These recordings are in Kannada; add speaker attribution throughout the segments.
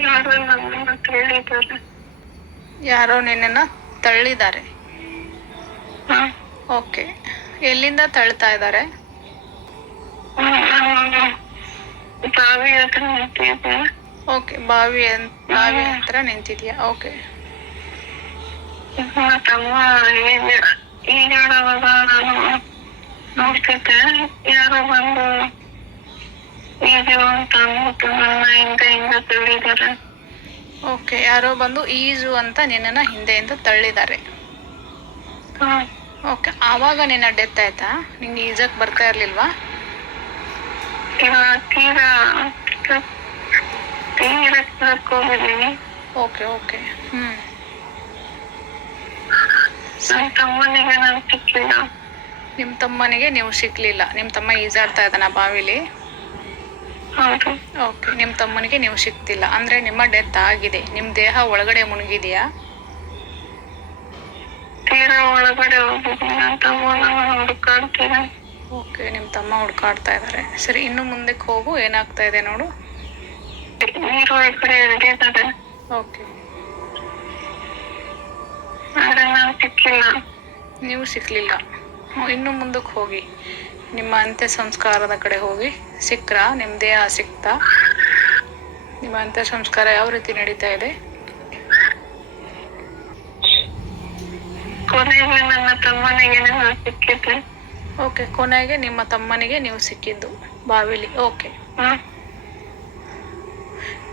Speaker 1: ಯಾರು ಕೇಳಿದ್ದಾರೆ
Speaker 2: ಯಾರೋ ನಿನ್ನನ್ನ ತಳ್ಳಿದ್ದಾರೆ.
Speaker 1: ಹಾ.
Speaker 2: ಓಕೆ. ಎಲ್ಲಿಂದ ತಳ್ತಾ ಇದ್ದಾರೆ?
Speaker 1: ಬಾವಿ ಹತ್ರ ನಿಂತಿದ್ದೆ.
Speaker 2: ಓಕೆ ಬಾವಿ ಅನ್- ಬಾವಿ ಹತ್ರ ನಿಂತಿದ್ಯಾ? ಓಕೆ.
Speaker 1: ನಮ್ಮ ತಮ್ಮ ಈಗ ಈಗಾಡುವಾಗ ನಾನು ನೋಡ್ತಿದ್ದೆ. ಯಾರೋ ಬಂದು ಈಜು ಅಂತ ಅಂದ್ಬಿಟ್ಟು ನನ್ನ ಹಿಂದೆ ಹಿಂದೆ ತಿಳಿದಾರೆ
Speaker 2: ಓಕೆ ಯಾರೋ ಬಂದು ಈಜು ಅಂತ ನಿನ್ನನ್ನು ಹಿಂದೆಯಿಂದ ತಳ್ಳಿದ್ದಾರೆ
Speaker 1: ಹ್ಮ್
Speaker 2: ಓಕೆ ಆವಾಗ ನಿನ್ನ ಡೆತ್ ಆಯ್ತಾ ನಿಂಗೆ ಈಜಕ್ಕೆ ಬರ್ತಾ ಇರಲಿಲ್ವಾ
Speaker 1: ತೀರಾ ಹೋಗಿದ್ದೀನಿ
Speaker 2: ಓಕೆ ಓಕೆ ಹ್ಞೂ
Speaker 1: ನನ್ನ ತಮ್ಮನಿಗೆ ನಾನು ಸಿಕ್ಕಿಲ್ಲ
Speaker 2: ನಿಮ್ಮ ತಮ್ಮನಿಗೆ ನೀವು ಸಿಕ್ಕಲಿಲ್ಲ ನಿಮ್ಮ ತಮ್ಮ ಈಜಾಡ್ತಾ ಇದ್ದಾನ ಬಾವಿಲಿ
Speaker 1: ಹೌದು.
Speaker 2: ಓಕೆ ನಿಮ್ಮ ತಮ್ಮನಿಗೆ ನೀವು ಸಿಕ್ತಿಲ್ಲ ಅಂದರೆ ನಿಮ್ಮ ಡೆತ್ ಆಗಿದೆ. ನಿಮ್ಮ ದೇಹ ಒಳಗಡೆ ಮುಳುಗಿದೆಯಾ
Speaker 1: ತೀರಾ ಒಳಗಡೆ ಹೋಗಿದ್ದೀನಿ ನನ್ನ ತಮ್ಮನ ಹುಡುಕಾಡ್ತೀನಿ
Speaker 2: ಓಕೆ ನಿಮ್ಮ ತಮ್ಮ ಹುಡ್ಕಾಡ್ತಾ ಇದ್ದಾರೆ ಸರಿ ಇನ್ನು ಮುಂದಕ್ಕೆ ಹೋಗು. ಏನಾಗ್ತಾ ಇದೆ ನೋಡು.
Speaker 1: ನೀರು ಒಳಗಡೆ ಹಿಡಿದಿದ್ದಾರೆ
Speaker 2: ಓಕೆ
Speaker 1: ಆದ್ರೆ ನಾನು ಸಿಕ್ಕಿಲ್ಲ.
Speaker 2: ನೀವು ಸಿಕ್ಕಲಿಲ್ಲ ಇನ್ನು ಮುಂದಕ್ಕೆ ಹೋಗಿ. ನಿಮ್ಮ ಅಂತ್ಯ ಸಂಸ್ಕಾರದ ಕಡೆ ಹೋಗಿ. ಸಿಕ್ರಾ ನಿಮ್ಮ ದೇಹ ಸಿಕ್ತಾ ನಿಮ್ಮ ಅಂತ್ಯ ಸಂಸ್ಕಾರ ಯಾವ ರೀತಿ ನಡೀತಾ ಇದೆ? ಓಕೆ ಕೊನೆಗೆ ನಿಮ್ಮ ತಮ್ಮನಿಗೆ ನೀವು ಸಿಕ್ಕಿದ್ದು ಬಾವಿಲಿ. ಓಕೆ.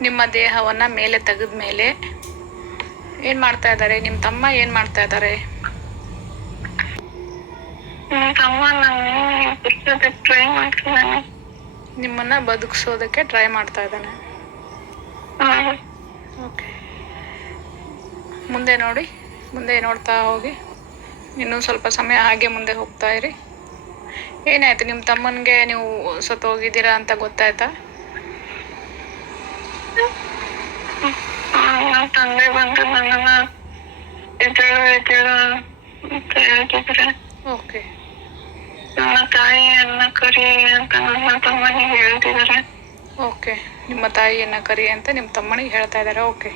Speaker 2: ನಿಮ್ಮ ದೇಹವನ್ನ ಮೇಲೆ ತೆಗೆದ ಮೇಲೆ ಏನ್ ಮಾಡ್ತಾ ಇದ್ದಾರೆ? ನಿಮ್ಮ ತಮ್ಮ ಏನ್ ಮಾಡ್ತಾ ಇದ್ದಾರೆ?
Speaker 1: ಮಾಡ್ತಿದ್ದಾನೆ
Speaker 2: ನಿಮ್ಮನ್ನು ಬದುಕಿಸೋದಕ್ಕೆ ಟ್ರೈ ಮಾಡ್ತಾ ಇದ್ದಾನೆ ಓಕೆ ಮುಂದೆ ನೋಡಿ ಮುಂದೆ ನೋಡ್ತಾ ಹೋಗಿ ಇನ್ನೂ ಸ್ವಲ್ಪ ಸಮಯ ಹಾಗೆ ಮುಂದೆ ಹೋಗ್ತಾ ಇರಿ ಏನಾಯ್ತು ನಿಮ್ಮ ತಮ್ಮನಿಗೆ ನೀವು ಸತ್ತೋಗಿದ್ದೀರಾ ಅಂತ ಗೊತ್ತಾಯ್ತಾ
Speaker 1: ತಂದೆ ಬಂದು
Speaker 2: ಓಕೆ
Speaker 1: ನನ್ನ ತಾಯಿಯನ್ನ ಕರಿ ಅಂತ ನನ್ನ ತಮ್ಮನಿಗೆ ಹೇಳ್ತಿದ್ದಾರೆ.
Speaker 2: ಓಕೆ ನಿಮ್ಮ ತಾಯಿಯನ್ನು ಕರಿ ಅಂತ ನಿಮ್ಮ ತಮ್ಮನಿಗೆ ಹೇಳ್ತಾ ಇದ್ದಾರೆ. ಓಕೆ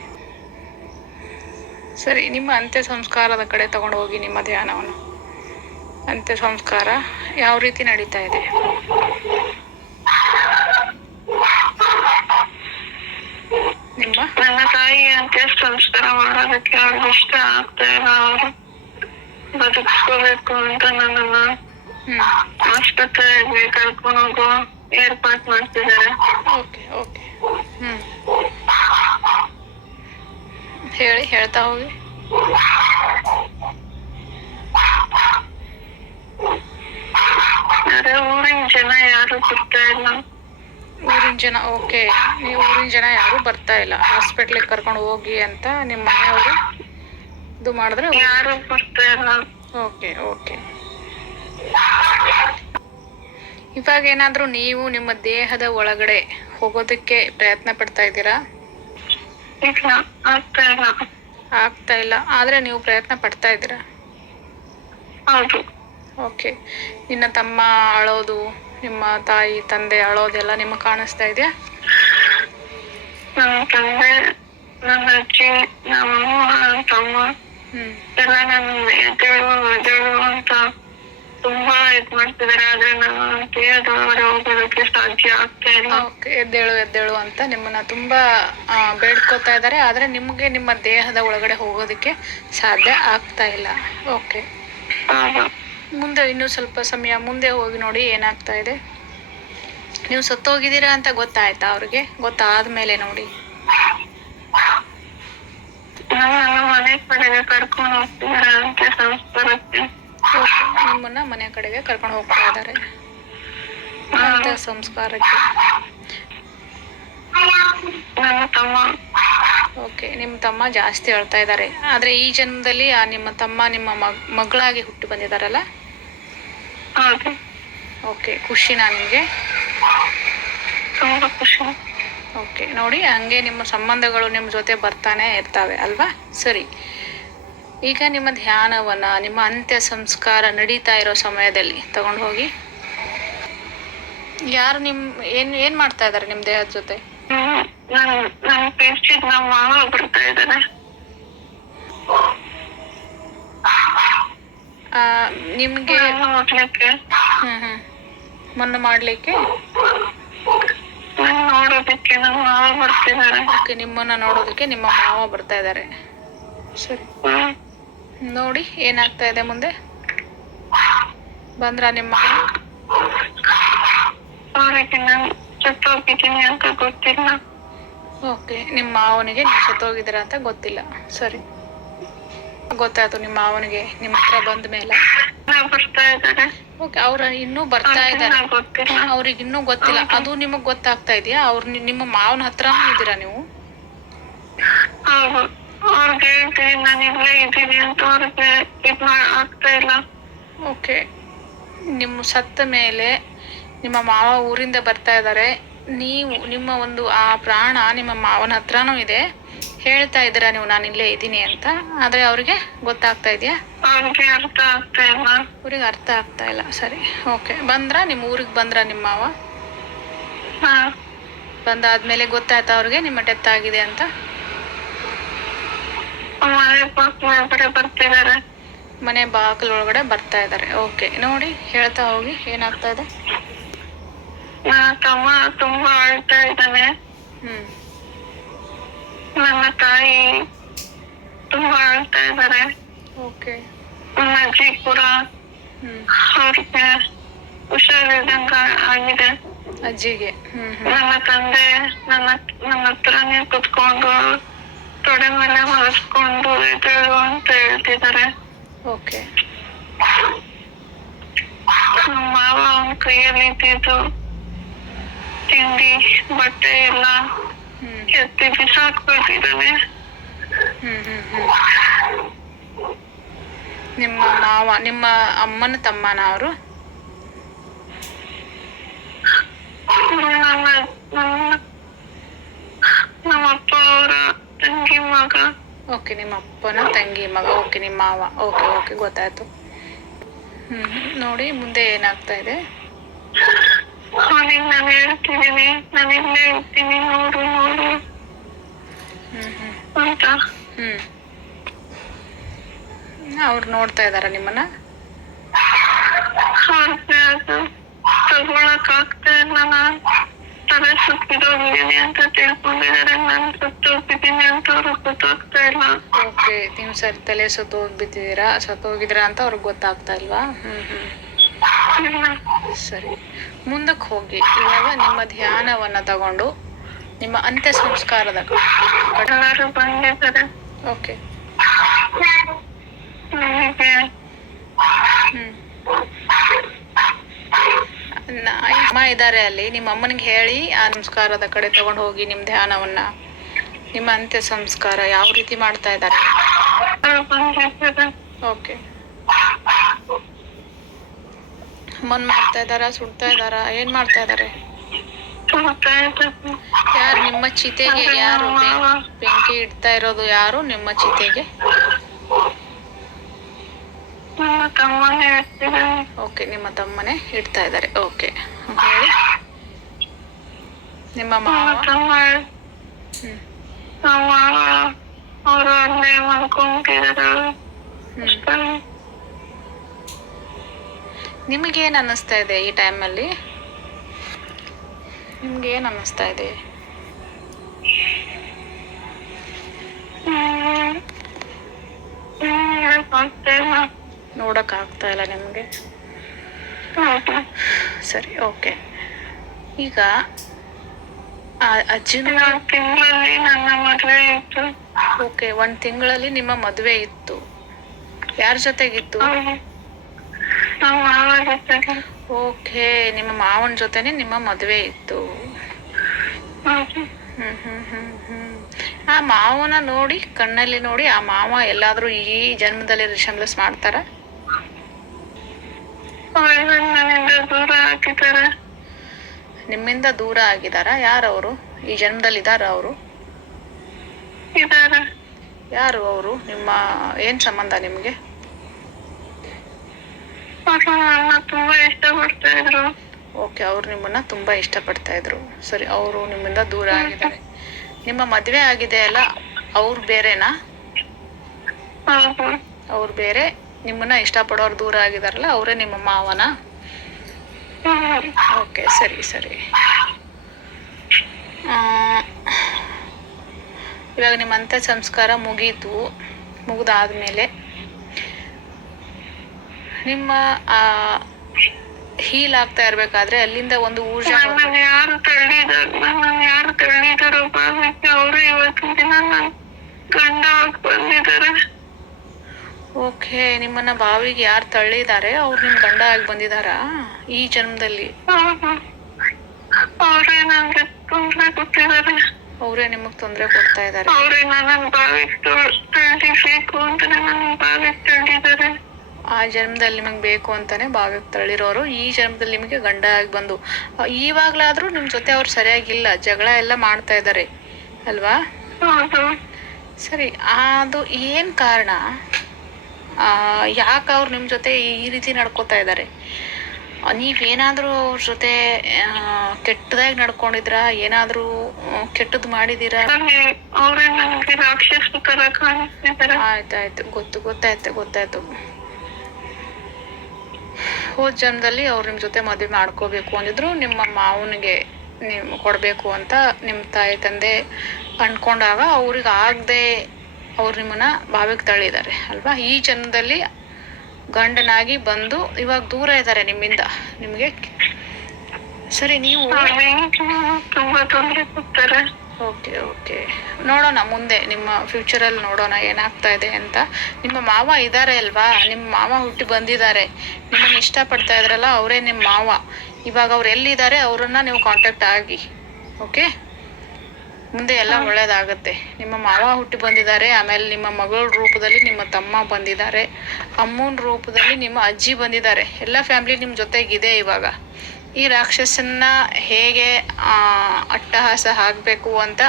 Speaker 2: ಸರಿ ನಿಮ್ಮ ಅಂತ್ಯ ಸಂಸ್ಕಾರದ ಕಡೆ ತಗೊಂಡು ಹೋಗಿ ನಿಮ್ಮ ಧ್ಯಾನವನ್ನು. ಅಂತ್ಯ ಸಂಸ್ಕಾರ ಯಾವ ರೀತಿ ನಡೀತಾ ಇದೆ? ನಿಮ್ಮ?
Speaker 1: ನನ್ನ ತಾಯಿ ಅಂತ್ಯ ಸಂಸ್ಕಾರ ಮಾಡೋದಕ್ಕೆ ಅವ್ರಿಗೆ ಇಷ್ಟ ಆಗ್ತಾ ಇಲ್ಲ. ಅವರು ಬದುಕಿಸ್ಕೋಬೇಕು ಅಂತ ನನ್ನನ್ನ ಆಸ್ಪತ್ರೆಗೆ ಕರ್ಕೊಂಡು ಹೋಗೋ ಏರ್ಪಾಟ್ ಮಾಡ್ತಿದ್ದಾರೆ.
Speaker 2: Okay okay. ಹ್ಞೂ ಹೇಳಿ ಹೇಳ್ತಾ ಹೋಗಿ.
Speaker 1: ಆದ್ರೆ ಊರಿನ ಜನ ಯಾರು ಬರ್ತಾ ಇಲ್ಲ.
Speaker 2: ಊರಿನ ಜನ ಓಕೆ. ನೀವು ಊರಿನ ಜನ ಯಾರು ಬರ್ತಾ ಇಲ್ಲ. ಹಾಸ್ಪಿಟ್ಲಿಗೆ ಕರ್ಕೊಂಡು ಹೋಗಿ ಅಂತ ನಿಮ್ಮ ಮನೆಯವರು ಇದು ಮಾಡಿದ್ರೆ
Speaker 1: ಯಾರು ಬರ್ತಾ ಇಲ್ಲ.
Speaker 2: Okay okay. ಇವಾಗ ಏನಾದರೂ ನೀವು ನಿಮ್ಮ ದೇಹದ ಒಳಗಡೆ ಹೋಗೋದಕ್ಕೆ ಪ್ರಯತ್ನ ಪಡ್ತಾ ಇದ್ದೀರಾ?
Speaker 1: ಆಗ್ತಾ ಇಲ್ಲ.
Speaker 2: ಆದ್ರೆ ನೀವು ಪ್ರಯತ್ನ ಪಡ್ತಾ ಇದ್ದೀರಾ? ಓಕೆ. ನಿನ್ನ ತಮ್ಮ ಅಳೋದು ನಿಮ್ಮ ತಾಯಿ ತಂದೆ ಅಳೋದೆಲ್ಲ ನಿಮಗೆ ಕಾಣಿಸ್ತಾ ಇದೆಯಾ?
Speaker 1: ನಮ್ಮ ತಂದೆ ನನ್ನ ಅಜ್ಜಿ ನನ್ನ ತಮ್ಮ
Speaker 2: ಹ್ಞೂ
Speaker 1: ಎಲ್ಲ ನನ್ನ ಎದ್ದೇಳು ಎದ್ದೇಳು ಅಂತ ತುಂಬಾ ಇದ್ ಮಾಡ್ತಿದಾರೆ ಆದ್ರೆ ನಾನು ದೇಹದೊಳಗಡೆ ಹೋಗೋದಕ್ಕೆ ಸಾಧ್ಯ ಆಗ್ತಾ ಇಲ್ಲ.
Speaker 2: ಓಕೆ ಎದ್ದೇಳು ಎದ್ದೇಳು ಅಂತ ನಿಮ್ಮನ್ನ ತುಂಬಾ ಬೇಡ್ಕೋತಾ ಇದ್ದಾರೆ ಆದ್ರೆ ನಿಮ್ಗೆ ನಿಮ್ಮ ದೇಹದ ಒಳಗಡೆ ಹೋಗೋದಕ್ಕೆ ಸಾಧ್ಯ ಆಗ್ತಾ ಇಲ್ಲ. ಓಕೆ.
Speaker 1: ಹೌದು
Speaker 2: ಮುಂದೆ ಇನ್ನು ಸ್ವಲ್ಪ ಸಮಯ ಮುಂದೆ ಹೋಗಿ ನೋಡಿ ಏನಾಗ್ತಾ ಇದೆ. ನೀವು ಸತ್ತೋಗಿದ್ದೀರಾ ಅಂತ ಗೊತ್ತಾಯ್ತಾ ಅವ್ರಿಗೆ? ಗೊತ್ತಾದ ಮೇಲೆ ನೋಡಿ
Speaker 1: ನನ್ನ ಮನೆ ಕಡೆಗೆ ಕರ್ಕೊಂಡು ಹೋಗ್ತಿದಾರೆ ಸಂಸ್ಕಾರಕ್ಕೆ
Speaker 2: ನಿಮ್ಮನ್ನ ಮನೆ ಕಡೆಗೆ ಕರ್ಕೊಂಡು ಹೋಗ್ತಾ ಇದ್ದಾರೆ. ಅಂತ ಸಂಸ್ಕಾರಕ್ಕೆ. ಓಕೆ ನಿಮ್ಮ ತಮ್ಮ ಜಾಸ್ತಿ ಹೇಳ್ತಾ ಇದ್ದಾರೆ. ಆದ್ರೆ ಈ ಜನ್ಮದಲ್ಲಿ ಆ ನಿಮ್ಮ ತಮ್ಮ ನಿಮ್ಮ ಮಗ್ ಮಗಳಾಗಿ ಹುಟ್ಟಿ ಬಂದಿದ್ದಾರಲ್ಲ? ಓಕೆ ಖುಷಿನಾ ನಿಮಗೆ? ಓಕೆ ನೋಡಿ ಹಂಗೆ ನಿಮ್ಮ ಸಂಬಂಧಗಳು ನಿಮ್ಮ ಜೊತೆ ಬರ್ತಾನೆ ಇರ್ತಾವೆ ಅಲ್ವಾ? ಸರಿ. ಈಗ ನಿಮ್ಮ ಧ್ಯಾನವನ್ನ, ನಿಮ್ಮ ಅಂತ್ಯ ಸಂಸ್ಕಾರ ನಡೀತಾ ಇರೋ ಸಮಯದಲ್ಲಿ ತಗೊಂಡು ಹೋಗಿ. ಯಾರು ನಿಮ್, ಏನ್ ಏನ್ ಮಾಡ್ತಾ ಇದಾರೆ ನಿಮ್ ದೇಹದ ಜೊತೆ?
Speaker 1: ಇದಾರೆ
Speaker 2: ನಿಮ್ಗೆ ಮಣ್ಣು ಮಾಡ್ಲಿಕ್ಕೆ? ನಿಮ್ಮನ್ನ ನೋಡೋದಕ್ಕೆ ನಿಮ್ಮ ಮಾವ ಬರ್ತಾ ಇದ್ದಾರೆ. ಸರಿ. ನೋಡಿ ಏನಾಗ್ತಾ ಇದೆ ಮುಂದೆ? ಬಂದ್ರ ನಿಮ್ಮ
Speaker 1: ಗೊತ್ತಿಲ್ಲ.
Speaker 2: ಓಕೆ ನಿಮ್ಮ ಮಾವನಿಗೆ ನೀವು ಸತ್ತೋಗಿದ್ದೀರಾ ಅಂತ ಗೊತ್ತಿಲ್ಲ. ಸರಿ. ಗೊತ್ತಾಯ್ತು ನಿಮ್ಮ ಮಾವನಿಗೆ ನಿಮ್ಮ ಹತ್ರ ಬಂದ ಮೇಲೆ. ಓಕೆ ಅವ್ರ ಇನ್ನೂ ಬರ್ತಾ ಇದ್ದಾರೆ.
Speaker 1: ಅವ್ರಿಗೆ
Speaker 2: ಇನ್ನೂ ಗೊತ್ತಿಲ್ಲ. ಅದು ನಿಮಗ್ ಗೊತ್ತಾಗ್ತಾ ಇದೆಯಾ? ಅವ್ರ ನಿಮ್ಮ ಮಾವನ ಹತ್ರನೂ ಇದ್ದೀರಾ ನೀವು?
Speaker 1: ಅವ್ರಿಗೆ ಹೇಳ್ತೀನಿ ನಾನು ಇಲ್ಲೇ ಇದ್ದೀನಿ ಅಂತ ಅವ್ರಿಗೆ ಇದು ಆಗ್ತಾ ಇಲ್ಲ
Speaker 2: ಓಕೆ. ನಿಮ್ಮ ಸತ್ತ ಮೇಲೆ ನಿಮ್ಮ ಮಾವ ಊರಿಂದ ಬರ್ತಾ ಇದ್ದಾರೆ. ನೀವು ನಿಮ್ಮ ಒಂದು ಆ ಪ್ರಾಣ ನಿಮ್ಮ ಮಾವನ ಹತ್ರನೂ ಇದೆ. ಹೇಳ್ತಾ ಇದ್ದೀರಾ ನೀವು ನಾನು ಇಲ್ಲೇ ಇದ್ದೀನಿ ಅಂತ. ಆದ್ರೆ ಅವ್ರಿಗೆ ಗೊತ್ತಾಗ್ತಾ ಇದೆಯಾ?
Speaker 1: ಅವ್ರಿಗೆ ಅರ್ಥ ಆಗ್ತಾ ಇಲ್ಲ.
Speaker 2: ಅವ್ರಿಗೆ ಅರ್ಥ ಆಗ್ತಾ ಇಲ್ಲ ಸರಿ ಓಕೆ. ಬಂದ್ರ? ನಿಮ್ಮ ಊರಿಗೆ ಬಂದ್ರ ನಿಮ್ಮ ಮಾವ? ಬಂದಾದ್ಮೇಲೆ ಗೊತ್ತಾಯ್ತಾ ಅವ್ರಿಗೆ ನಿಮ್ಮ ಡೆತ್ ಆಗಿದೆ ಅಂತ?
Speaker 1: ಮನೆ ಪಕ್ಕ ಒಳಗಡೆ ಬರ್ತಿದಾರೆ
Speaker 2: ಮನೆ ಬಾಗಿಲು ಒಳಗಡೆ ಬರ್ತಾ ಇದ್ದಾರೆ. ಓಕೆ ನೋಡಿ ಹೇಳ್ತಾ ಹೋಗಿ ಏನಾಗ್ತಾ ಇದೆ?
Speaker 1: ನನ್ನ ತಮ್ಮ ತುಂಬಾ ಅಳ್ತಾ ಇದ್ದಾನೆ.
Speaker 2: ಹ್ಮ್.
Speaker 1: ನನ್ನ ತಾಯಿ ತುಂಬಾ ಅಳ್ತಾ ಇದ್ದಾರೆ.
Speaker 2: ಓಕೆ.
Speaker 1: ನನ್ನ ಅಜ್ಜಿ ಕೂಡ
Speaker 2: ಹ್ಮ್.
Speaker 1: ಅವ್ರಿಗೆ ಹುಷಾರಿಲ್ದಂಗ ಆಗಿದೆ.
Speaker 2: ಅಜ್ಜಿಗೆ. ಹ್ಮ್ ಹ್ಮ್.
Speaker 1: ನನ್ನ ತಂದೆ ನನ್ನ ನನ್ನ ಹತ್ರನೇ ಕುತ್ಕೊಂಡು ತೊಡೆ ಮೇಲೆ ಮಲಸ್ಕೊಂಡು ಎದ್ದೇಳು ಅಂತ ಹೇಳ್ತಿದಾರೆ
Speaker 2: ಓಕೆ.
Speaker 1: ನಮ್ಮ ಮಾವ ಅವನ ಕೈಯಲ್ಲಿ ಇದ್ದಿದ್ದು ತಿಂಡಿ ಬಟ್ಟೆ ಎಲ್ಲ ಎತ್ತಿ ಬಿಸಾಕ್ಬಿಟ್ಟಿದ್ದಾನೆ
Speaker 2: ನಿಮ್ಮ ಮಾವ ನಿಮ್ಮ ಅಮ್ಮನ ತಮ್ಮನ ಅವರು?
Speaker 1: ನಮ್ಮ ನಮ್ಮ ಅಪ್ಪ ಅವರ ತಂಗಿ ಮಗ
Speaker 2: ಓಕೆ ನಿಮ್ಮ ಅಪ್ಪನ ತಂಗಿ ಮಗ. ಓಕೆ ನಿಮ್ಮ ಮಾವ. ಓಕೆ ಓಕೆ ಗೊತ್ತಾಯ್ತು. ಹ್ಮ್ ನೋಡಿ ಮುಂದೆ ಏನಾಗ್ತಾ ಇದೆ?
Speaker 1: ಅವನಿಗೆ ನಾನು ಹೇಳ್ತಿದ್ದೀನಿ ನಾನು ಇಲ್ಲೇ ಇರ್ತೀನಿ. ನೋಡು ನೋಡು.
Speaker 2: ಹ್ಮ್ ಹ್ಮ್.
Speaker 1: ಅಂತ.
Speaker 2: ಹ್ಮ್. ಅವ್ರು ನೋಡ್ತಾ ಇದಾರ ನಿಮ್ಮನ್ನ?
Speaker 1: ಅವ್ರಿಗೆ ಅದು ತಗೊಳಕ್ ಆಗ್ತಾ ಇಲ್ಲ ನಾನು. ತಲೆ ಸುತ್ತಿದೋಗಿದ್ದೀನಿ ಅಂತ ತಿಳ್ಕೊಂಡಿದ್ದಾರೆ ನಾನು ಸುತ್ತೋಗಿದ್ದೀನಿ ಅಂತ ಅವ್ರಿಗೆ ಗೊತ್ತಾಗ್ತಾ ಇಲ್ಲ
Speaker 2: ಓಕೆ ನೀವು ಸರಿ, ತಲೆ ಸತ್ತು ಹೋಗ್ಬಿಟ್ಟಿದ್ದೀರಾ? ಸತ್ತು ಹೋಗಿದ್ದೀರಾ ಅಂತ ಅವ್ರಿಗೆ ಗೊತ್ತಾಗ್ತಾ ಇಲ್ವಾ? ಹ್ಮ್ ಹ್ಮ್. ಸರಿ. ಮುಂದಕ್ಕೆ ಹೋಗಿ. ಇವಾಗ ನಿಮ್ಮ ಧ್ಯಾನವನ್ನ ತಗೊಂಡು ನಿಮ್ಮ ಅಂತ್ಯ ಸಂಸ್ಕಾರದ
Speaker 1: ಎಲ್ಲರೂ
Speaker 2: ಓಕೆ ಹ್ಮ್. ನ- ಅಮ್ಮ ಇದ್ದಾರೆ ಅಲ್ಲಿ. ನಿಮ್ಮ ಅಮ್ಮನಿಗೆ ಹೇಳಿ ಆ ನಮಸ್ಕಾರದ ಕಡೆ ತಗೊಂಡು ಹೋಗಿ ನಿಮ್ಮ ಧ್ಯಾನವನ್ನ. ನಿಮ್ಮ ಅಂತ್ಯ ಸಂಸ್ಕಾರ ಯಾವ ರೀತಿ ಮಾಡ್ತಾ ಇದ್ದಾರೆ? ಓಕೆ. ಮನ್ ಮಾಡ್ತಾ ಇದಾರ ಸುಡ್ತಾ ಇದಾರ ಏನ್ ಮಾಡ್ತಾ ಇದಾರೆ ಯಾರು ನಿಮ್ಮ ಚಿತೆಗೆ? ಯಾರು ಬೆಂಕಿ ಇಡ್ತಾ ಇರೋದು ಯಾರು ನಿಮ್ಮ ಚಿತೆಗೆ? ಓಕೆ ನಿಮ್ಮ ತಮ್ಮನೇ ಇಡ್ತಾ ಇದ್ದಾರೆ. ಓಕೆ. ಹೇಳಿ ನಿಮ್ಮ ಮಾವ? ಹ್ಮ್
Speaker 1: ಅವರು
Speaker 2: ನಿಮಗೇನು ಅನ್ನಿಸ್ತಾ ಇದೆ ಈ ಟೈಮಲ್ಲಿ? ನಿಮ್ಗೆ ಏನ್ ಅನ್ನಿಸ್ತಾ ಇದೆ?
Speaker 1: ಹ್ಮ್. ಹ್ಮ್ ಹೇಳ್ಕೊಳ್ತಾ ಇಲ್ಲ
Speaker 2: ನೋಡಕ್ ಆಗ್ತಾ ಇಲ್ಲ ನಿಮಗೆ.
Speaker 1: ಹೌದು
Speaker 2: ಸರಿ ಓಕೆ ಈಗ ಅಜ್ಜಿನ
Speaker 1: ಅಜ್ಜಿನೂ ತಿಂಗಳಲ್ಲಿ ನನ್ನ ಮದುವೆ ಇತ್ತು.
Speaker 2: ಓಕೆ ಒಂದ್ ತಿಂಗಳಲ್ಲಿ ನಿಮ್ಮ ಮದುವೆ ಇತ್ತು. ಯಾರ ಜೊತೆಗಿತ್ತು
Speaker 1: ಹೌದು. ನಮ್ಮ ಮಾವ ಜೊತೆಗೆ.
Speaker 2: ಓಕೆ ನಿಮ್ಮ ಮಾವನ ಜೊತೆನೆ ನಿಮ್ಮ ಮದುವೆ ಇತ್ತು.
Speaker 1: ಹೌದು.
Speaker 2: ಹ್ಮ್ ಹ್ಮ್ ಹ್ಮ್ ಹ್ಮ್. ಆ ಮಾವನ ನೋಡಿ ಕಣ್ಣಲ್ಲಿ ನೋಡಿ ಆ ಮಾವ ಎಲ್ಲಾದ್ರೂ ಈ ಜನ್ಮದಲ್ಲಿ ರಿಶಂಬ್ಲಸ್ ಮಾಡ್ತಾರ?
Speaker 1: ನನ್ನಿಂದ ದೂರ ಹಾಕಿದ್ದಾರೆ
Speaker 2: ನಿಮ್ಮಿಂದ ದೂರ ಆಗಿದಾರ ಯಾರವರು? ಈ ಜನ್ಮದಲ್ಲಿ ಇದಾರ ಅವರು?
Speaker 1: ಇದ್ದಾರೆ.
Speaker 2: ಯಾರು ಅವರು? ನಿಮ್ಮ ಏನ್ ಸಂಬಂಧ ನಿಮ್ಗೆ?
Speaker 1: ಅವರು ನನ್ನ ತುಂಬಾ ಇಷ್ಟಪಡ್ತಾ ಇದ್ರು.
Speaker 2: ಓಕೆ ಅವ್ರು ನಿಮ್ಮನ್ನ ತುಂಬಾ ಇಷ್ಟಪಡ್ತಾ ಇದ್ರು. ಸರಿ ಅವರು ನಿಮ್ಮಿಂದ ದೂರ ಆಗಿದ್ದಾರೆ. ನಿಮ್ಮ ಮದ್ವೆ ಆಗಿದೆ ಅಲ್ಲ ಅವ್ರು ಬೇರೆನಾ?
Speaker 1: ಹೌದು.
Speaker 2: ಅವ್ರು ಬೇರೆ ನಿಮ್ಮನ್ನ ಇಷ್ಟಪಡೋರು ದೂರ ಆಗಿದಾರಲ್ಲ ಅವರೇ ನಿಮ್ಮ ಮಾವನ? ಓಕೆ ಸರಿ ಸರಿ. ಆ, ಇವಾಗ ನಿಮ್ಮ ಅಂತ್ಯ ಸಂಸ್ಕಾರ ಮುಗೀತು ಮುಗಿದಾದ್ಮೇಲೆ ನಿಮ್ಮ ಹೀಲ್ ಆಗ್ತಾ ಇರ್ಬೇಕಾದ್ರೆ ಅಲ್ಲಿಂದ ಒಂದು ಊರ್ಜಾ
Speaker 1: ಯಾರು ಯಾರು ಗಂಡ ಬಂದಿದ್ದಾರೆ.
Speaker 2: ಓಕೆ ನಿಮ್ಮನ್ನ ಬಾವಿಗೆ ಯಾರು ತಳ್ಳಿದ್ದಾರೆ ಅವ್ರು ನಿಮ್ ಗಂಡ ಆಗಿ ಬಂದಿದಾರಾ? ಈ ಜನ್ಮದಲ್ಲಿ?
Speaker 1: ಅವ್ರೇ
Speaker 2: ನಿಮಗ್ ತೊಂದರೆ ಕೊಡ್ತಾ ಇದ್ದಾರೆ
Speaker 1: ನನ್ನ
Speaker 2: ಆ ಜನ್ಮದಲ್ಲಿ ನಿಮಗೆ ಬೇಕು ಅಂತಾನೆ ಬಾವಿಗೆ ತಳ್ಳಿರೋರು. ಈ ಜನ್ಮದಲ್ಲಿ ನಿಮಗೆ ಗಂಡ ಆಗಿ ಬಂದು ಇವಾಗ್ಲಾದ್ರೂ ನಿಮ್ ಜೊತೆ ಅವ್ರು ಸರಿಯಾಗಿಲ್ಲ ಜಗಳ ಎಲ್ಲ ಮಾಡ್ತಾ ಇದ್ದಾರೆ ಅಲ್ವಾ? ಸರಿ ಅದು ಏನ್ ಕಾರಣ? ಯಾಕೆ ಅವ್ರು ನಿಮ್ಮ ಜೊತೆ ಈ ರೀತಿ ನಡ್ಕೋತಾ ಇದ್ದಾರೆ ನೀವೇನಾದರೂ ಅವ್ರ ಜೊತೆ ಕೆಟ್ಟದಾಗಿ ನಡ್ಕೊಂಡಿದ್ರ? ಏನಾದರೂ
Speaker 1: ತರ ಕಾಣಿಸ್ತಿದ್ದಾರೆ
Speaker 2: ಆಯ್ತಾಯ್ತು. ಗೊತ್ತು ಗೊತ್ತಾಯ್ತು ಗೊತ್ತಾಯ್ತು. ಹೋದ್ ಜನ್ಮದಲ್ಲಿ ಅವ್ರು ನಿಮ್ಮ ಜೊತೆ ಮದುವೆ ಮಾಡ್ಕೋಬೇಕು ಅಂದಿದ್ರು ನಿಮ್ಮ ಮಾವನಿಗೆ ನೀವು ಕೊಡಬೇಕು ಅಂತ ನಿಮ್ಮ ತಾಯಿ ತಂದೆ ಅನ್ಕೊಂಡಾಗ ಅವ್ರಿಗೆ ಆಗದೆ ಅವ್ರು ನಿಮ್ಮನ್ನ ಬಾವಿಗೆ ತಳ್ಳಿದ್ದಾರೆ ಅಲ್ವಾ? ಈ ಜನ್ಮದಲ್ಲಿ ಗಂಡನಾಗಿ ಬಂದು ಇವಾಗ ದೂರ ಇದ್ದಾರೆ ನಿಮ್ಮಿಂದ. ನಿಮಗೆ? ಸರಿ ನೀವು
Speaker 1: ನನಗೆ ತುಂಬಾ ತೊಂದರೆ ಕೊಡ್ತಾರೆ.
Speaker 2: Okay okay. ನೋಡೋಣ ಮುಂದೆ ನಿಮ್ಮ ಫ್ಯೂಚರಲ್ಲಿ ನೋಡೋಣ ಏನಾಗ್ತಾ ಇದೆ ಅಂತ. ನಿಮ್ಮ ಮಾವ ಇದ್ದಾರೆ ಅಲ್ವಾ? ನಿಮ್ಮ ಮಾವ ಹುಟ್ಟಿ ಬಂದಿದ್ದಾರೆ. ನಿಮ್ಮನ್ನು ಇಷ್ಟಪಡ್ತಾ ಇದ್ರಲ್ಲ ಅವರೇ ನಿಮ್ಮ ಮಾವ. ಇವಾಗ ಅವ್ರು ಎಲ್ಲಿದ್ದಾರೆ ಅವ್ರನ್ನ ನೀವು ಕಾಂಟ್ಯಾಕ್ಟ್ ಆಗಿ ಓಕೆ? ಮುಂದೆ ಎಲ್ಲ ಒಳ್ಳೇದಾಗುತ್ತೆ. ನಿಮ್ಮ ಮಾವ ಹುಟ್ಟಿ ಬಂದಿದ್ದಾರೆ ಆಮೇಲೆ ನಿಮ್ಮ ಮಗಳ ರೂಪದಲ್ಲಿ ನಿಮ್ಮ ತಮ್ಮ ಬಂದಿದ್ದಾರೆ ಅಮ್ಮನ ರೂಪದಲ್ಲಿ ನಿಮ್ಮ ಅಜ್ಜಿ ಬಂದಿದ್ದಾರೆ. ಎಲ್ಲ ಫ್ಯಾಮಿಲಿ ನಿಮ್ಮ ಜೊತೆಗಿದೆ ಇವಾಗ. ಈ ರಾಕ್ಷಸನ್ನ ಹೇಗೆ ಅಟ್ಟಹಾಸ ಆಗಬೇಕು ಅಂತ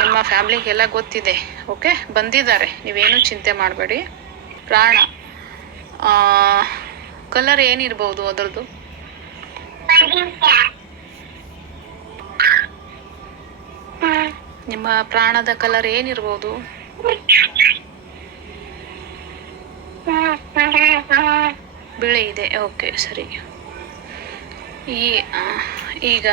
Speaker 2: ನಿಮ್ಮ ಫ್ಯಾಮ್ಲಿಗೆಲ್ಲ ಗೊತ್ತಿದೆ. ಓಕೆ ಬಂದಿದ್ದಾರೆ. ನೀವೇನು ಚಿಂತೆ ಮಾಡಬೇಡಿ. ಪ್ರಾಣ. ಕಲರ್ ಏನಿರ್ಬೋದು ಅದರದ್ದು? ನಿಮ್ಮ ಪ್ರಾಣದ ಕಲರ್ ಏನಿರ್ಬೋದು? ಬಿಳಿ ಇದೆ. ಓಕೆ ಸರಿ. ಈ ಈಗ